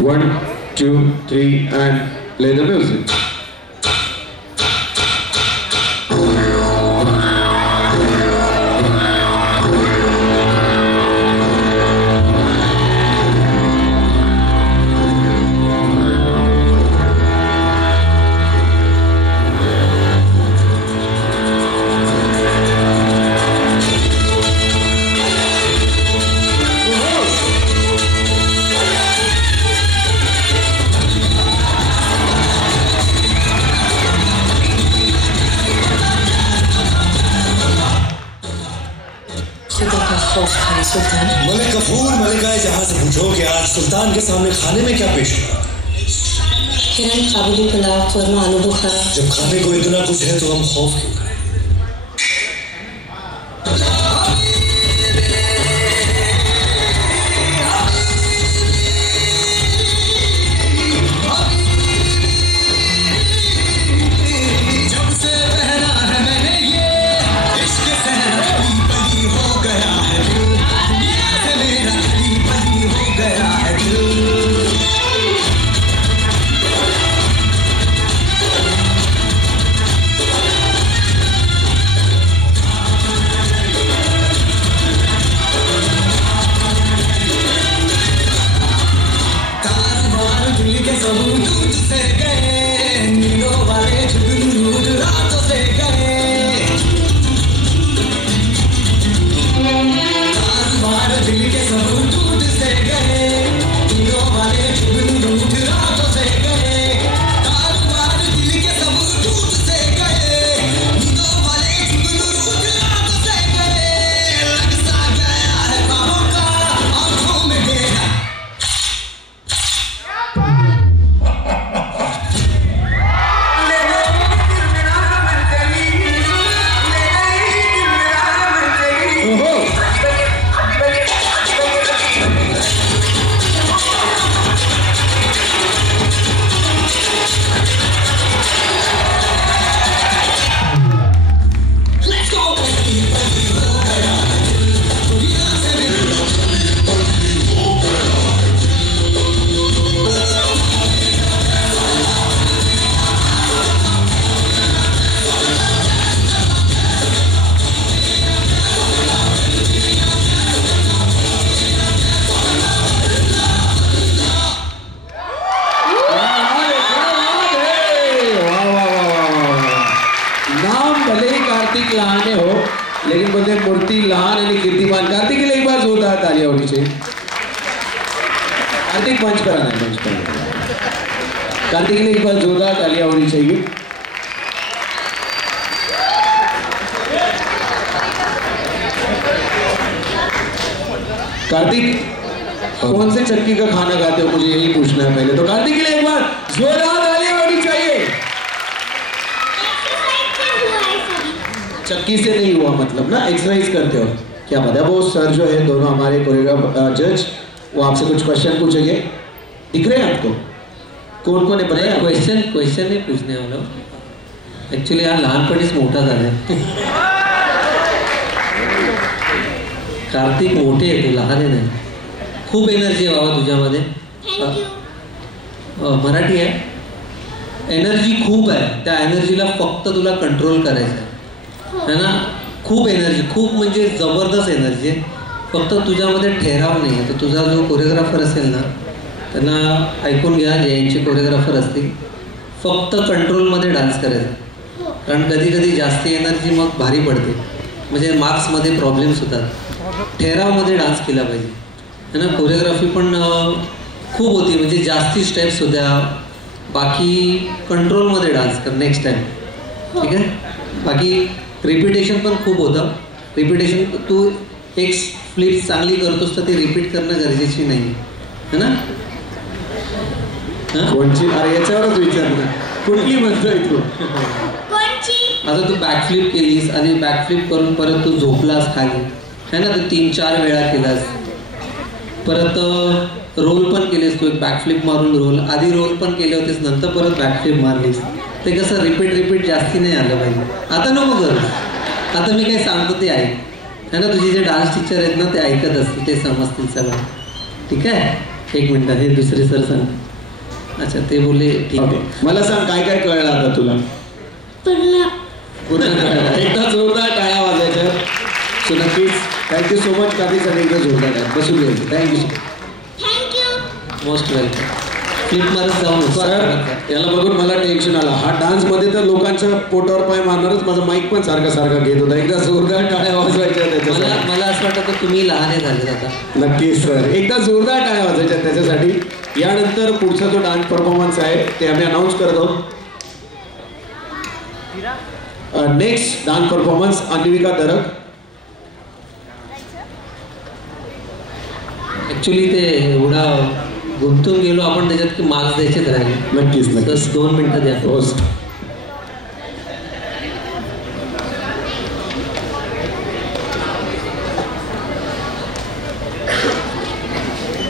1, 2, 3 and play the music. Malik गफूर मलिका जहां से पूछो कि आज सुल्तान के सामने खाने में क्या पेश होगा। हिरन, काबुली पुलाव, क़ोरमा, आलू बुखारा। जब खाने को इतना कुछ है तो हम खौफ क्यों करें? लेकिन बोलते मूर्ति लहान यानी कीर्तिमान। कार्तिक के लिए एक बार जोरदार तालियां होनी चाहिए। कार्तिक मंच पर आना है, मंच पर आना। कार्तिक के लिए एक बार जोरदार तालियां होनी चाहिए। कार्तिक कौन से चक्की का खाना खाते हो, मुझे यही पूछना है पहले तो। कार्तिक के लिए एक बार जोरदार तालियां होनी चाहिए। चक्की से नहीं हुआ मतलब ना, एक्सरसाइज करते हो, क्या पता है। वो सर जो है दोनों हमारे कोरियोग्राफ जज, वो आपसे कुछ क्वेश्चन पूछेंगे। दिख रहे हैं आपको कौन कौन है पता है? क्वेश्चन नहीं पूछने वाला ॲक्च्युली हा लहानपणीच मोठा झालाय। कार्तिक मोठे आहे, तू लहान आहे नाही। खूप एनर्जी आहे बाबा तुझ्यामध्ये। मराठी आहे, एनर्जी खूप आहे। त्या एनर्जीला फक्त तुला कंट्रोल करायचं आहे ना। खूप एनर्जी, खूप म्हणजे जबरदस्त एनर्जी आहे, फक्त तुझ्यामध्ये ठहराव नाही आहे। तर तुझा जो कोरिओग्राफर असेल ना, त्यांना ऐकून घ्या, जे यांचे कोरिओग्राफर असतील, फक्त कंट्रोलमध्ये डान्स करायचा। कारण कधी कधी जास्त एनर्जी मग भारी पडते, म्हणजे मार्क्समध्ये प्रॉब्लेम्स होतात। ठहरावमध्ये डान्स केला पाहिजे है ना। कोरिओग्राफी पण खूप होती, म्हणजे जास्ती स्टेप्स होत्या, बाकी कंट्रोलमध्ये डान्स कर नेक्स्ट टाइम, ठीक आहे। बाकी रिपीटेशन पण खूप होतं। रिपीटेशन तू एक फ्लिप चांगली करतोस तर ती रिपीट करणं गरजेची नाही है ना। कोणची? अरे याच्यावरच विचारलं, कुठली म्हणतोय तू? आता तू बॅकफ्लिप केलीस आणि बॅकफ्लिप करून परत तू झोपलास खाली है ना, तर 3-4 वेळा केलास। परत रोल पण केलेस तू, एक बॅकफ्लिप मारून रोल, आधी रोल पण केले होतेस, नंतर परत बॅकफ्लिप मारलीस। ते कसं रिपीट जास्ती नाही आलं पाहिजे। आता नको करू, आता मी काही सांगतो ते ऐक है ना। तुझे जे डान्स टीचर आहेत ना, ते ऐकत असतील, ते समजतील सगळं, ठीक आहे। एक मिनिट, हे दुसरे सर सांग. अच्छा, ते बोलले ठीक ओके, आहे. मला सांग काय काय कळलं आता तुला? पूर्ण कळलं. एकदा जोरदार टाळ्या वाजायच्या. सो नक्कीच थँक्यू सो मच काफीसाठी एकदा जोरदार टाळ्या बसून घ्यायचं. थँक्यू. Most welcome. फ्लिप मारत जाऊ नको. सर याला बघून मला टेन्शन आलं. हा डान्समध्ये तर लोकांच्या पोटावर पाय मारणारच. माझा माईक पण सारखा सारखा घेत होता. एकदा जोरदार टाळ्या वाजवायच्या त्याच्यासाठी. मला असं वाटतं की तुम्ही लहान झाले आता. नक्कीच सर, एकदा जोरदार टाळ्या वाजायच्या त्याच्यासाठी. यानंतर पुढचा जो डान्स परफॉर्मन्स आहे ते आम्ही अनाऊन्स करत आहोत. नेक्स्ट डान्स परफॉर्मन्स अन्विका दरक. ऍक्च्युली ते एवढा गुंतून गेलो आपण त्याच्यात की मार्क्स द्यायचेच राहिले. नक्कीच नक्कीच. बस 2 मिनिटं द्या. होस्ट